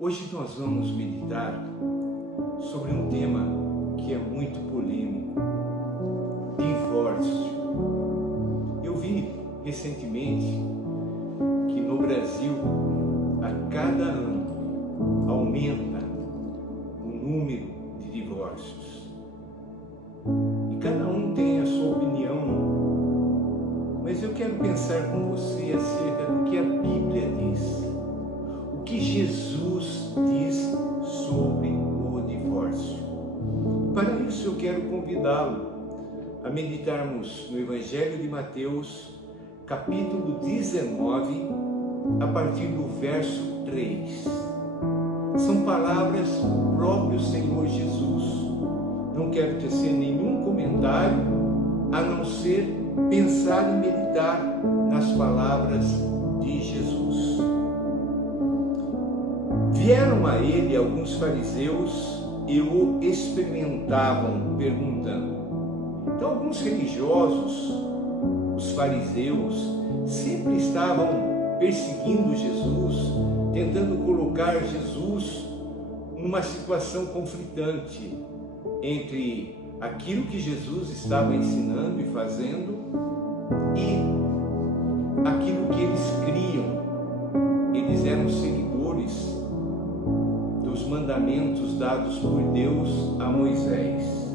Hoje nós vamos meditar sobre um tema que é muito polêmico: divórcio. Eu vi recentemente que no Brasil, a cada ano, aumenta o número de divórcios. E cada um tem a sua opinião, mas eu quero pensar com você acerca do que a Bíblia diz. O que Jesus diz sobre o divórcio. Para isso eu quero convidá-lo a meditarmos no Evangelho de Mateus, capítulo 19, a partir do verso 3. São palavras do próprio Senhor Jesus. Não quero tecer nenhum comentário, a não ser pensar e meditar nas palavras de Jesus. Vieram a ele alguns fariseus e o experimentavam, perguntando. Então, alguns religiosos, os fariseus, sempre estavam perseguindo Jesus, tentando colocar Jesus numa situação conflitante entre aquilo que Jesus estava ensinando e fazendo e aquilo que eles criam. Eles eram seguidores dos mandamentos dados por Deus a Moisés.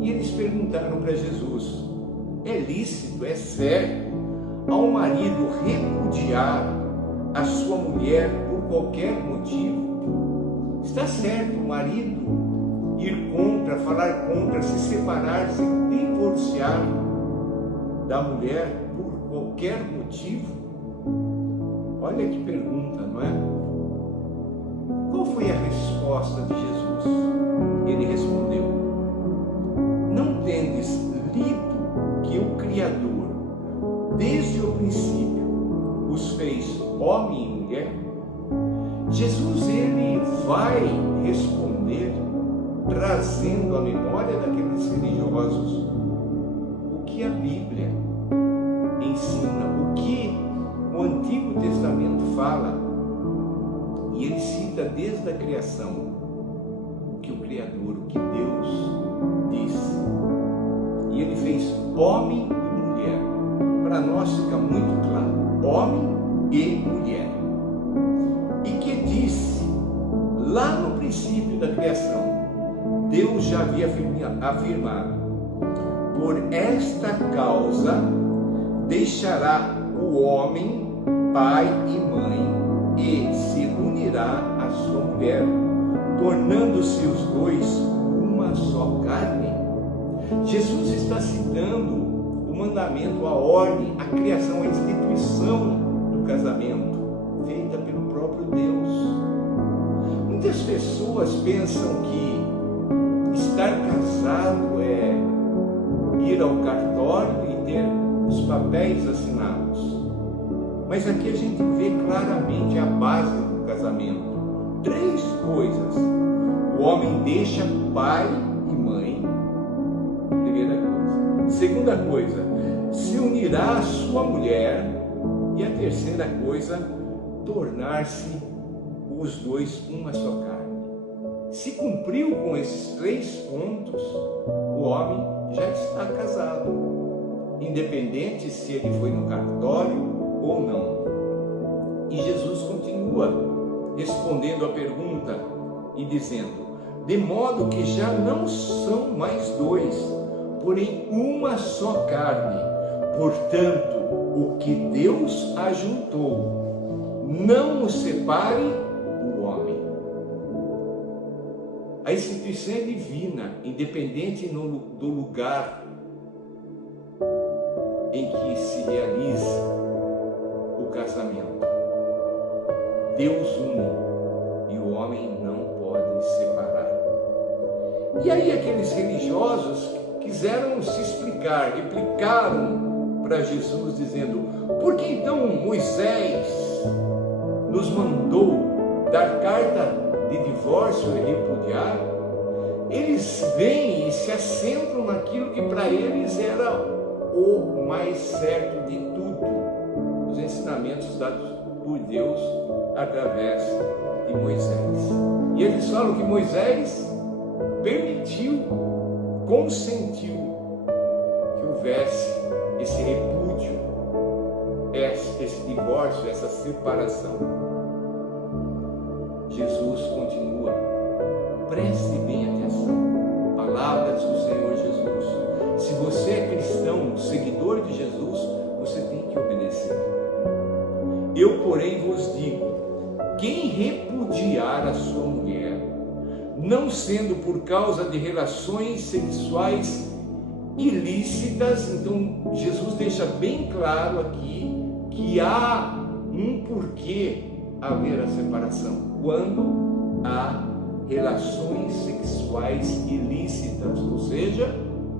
E eles perguntaram para Jesus: é lícito, é certo, ao marido repudiar a sua mulher por qualquer motivo? Está certo o marido ir contra, falar contra, se separar, se divorciar da mulher por qualquer motivo? Olha que pergunta, não é? Qual foi a resposta de Jesus? Ele respondeu: não tendes lido que o Criador, desde o princípio, os fez homem e mulher? Jesus, ele vai responder trazendo à memória daqueles religiosos o que a Bíblia ensina, o que o Antigo Testamento fala. E ele cita desde a criação o que o Criador, o que Deus disse. E ele fez homem e mulher. Para nós fica muito claro: homem e mulher. E que disse, lá no princípio da criação, Deus já havia afirmado: por esta causa deixará o homem pai e mãe e se unirá à sua mulher, tornando-se os dois uma só carne. Jesus está citando o mandamento, a ordem, a criação, a instituição do casamento, feita pelo próprio Deus. Muitas pessoas pensam que estar casado é ir ao cartório e ter os papéis assinados. Mas aqui a gente vê claramente a base do casamento. 3 coisas. O homem deixa pai e mãe, primeira coisa. Segunda coisa, se unirá à sua mulher. E a terceira coisa, tornar-se os dois uma só carne. Se cumpriu com esses 3 pontos, o homem já está casado, independente se ele foi no cartório ou não. E Jesus continua respondendo a pergunta e dizendo: de modo que já não são mais 2, porém uma só carne. Portanto, o que Deus ajuntou, não o separe o homem. A instituição é divina, independente do lugar em que se realiza o casamento. Deus une e o homem não pode separar. E aí aqueles religiosos quiseram se explicar, replicaram para Jesus dizendo: por que então Moisés nos mandou dar carta de divórcio e repudiar? Eles vêm e se assentam naquilo que para eles era o mais certo de tudo, os ensinamentos dados por Deus através de Moisés. E eles falam que Moisés permitiu, consentiu que houvesse esse repúdio, esse divórcio, essa separação. Jesus continua, preste bem atenção, palavras do Senhor Jesus. Se você é cristão, seguidor de Jesus, você tem que obedecer. Eu, porém, vos digo, quem repudiar a sua mulher, não sendo por causa de relações sexuais ilícitas, então Jesus deixa bem claro aqui que há um porquê haver a separação, quando há relações sexuais ilícitas, ou seja,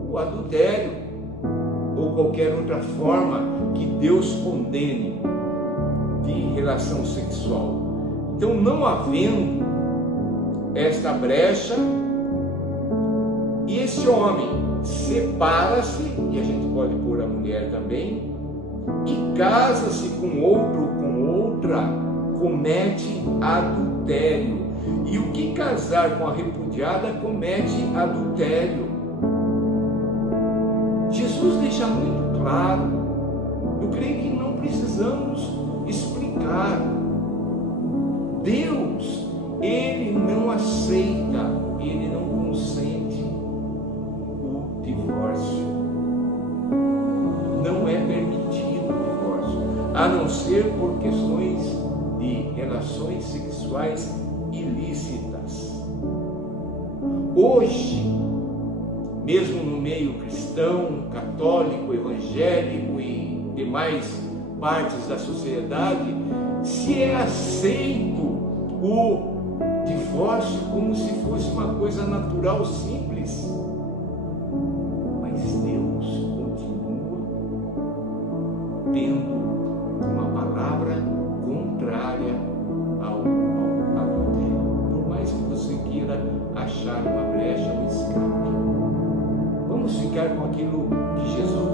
o adultério ou qualquer outra forma que Deus condene de relação sexual. Então, não havendo esta brecha, e esse homem separa-se, e a gente pode pôr a mulher também, e casa-se com outro ou com outra, comete adultério. E o que casar com a repudiada comete adultério. Jesus deixa muito claro. Eu creio que não precisamos explicar. Deus, Ele não aceita, Ele não consente o divórcio. Não é permitido o divórcio, a não ser por questões de relações sexuais ilícitas. Hoje, mesmo no meio cristão, católico, evangélico e demais partes da sociedade, se é aceito o divórcio como se fosse uma coisa natural, simples. Mas Deus continua tendo uma palavra contrária ao adultério. Por mais que você queira achar uma brecha, um escape, vamos ficar com aquilo que Jesus